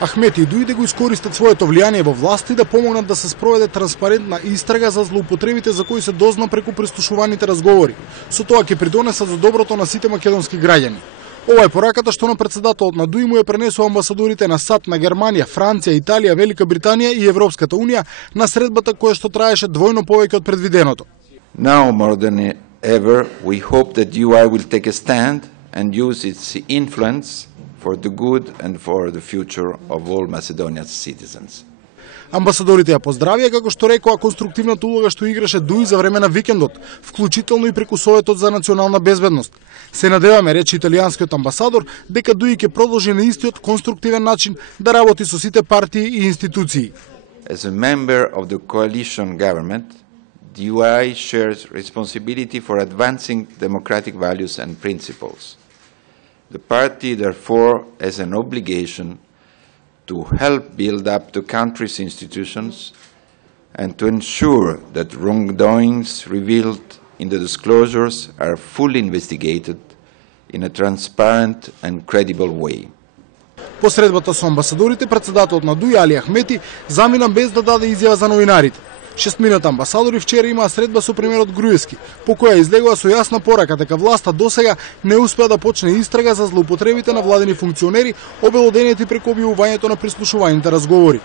Ахмети и Дуи да го искористат своето влијание во власта и да помогнат да се спроведе транспарентна истрага за злоупотребите за кои се дозна преку прислушуваните разговори. Со тоа ќе придонесат за доброто на сите македонски граѓани. Ова е пораката што на председателот на Дуи му ја пренесува амбасадорите на САД на Германија, Франција, Италија, Велика Британија и Европската Унија на средбата која што траеше двојно повеќе од предвиденото. Now more than ever, we hope that UI will take a stand and use its influence for the good and for the future of all Macedonia's citizens. Амбасадорите ја поздравија како што рекоа конструктивната улога што играше Дуи за време на викендот, вклучително и преку Советот за национална безбедност. Се надеваме, рече италијанскиот амбасадор, дека Дуи ќе продолжи на истиот конструктивен начин да работи со сите партии и институции. As a member of the coalition government, the UI shares responsibility for advancing democratic values and principles. The party, therefore, has an obligation to help build up the country's institutions and to ensure that wrongdoings revealed in the disclosures are fully investigated in a transparent and credible way. По средбата со амбасадорите, председателот на Дуи Али Ахмети замина без да даде изјава за новинарите. Шестмината амбасадори вчера имаа средба со премиерот Груевски, по која излегува со јасна порака дека власта досега не успеа да почне истрага за злоупотребите на владени функционери, обелоденети преку објавувањето на прислушуваните разговори.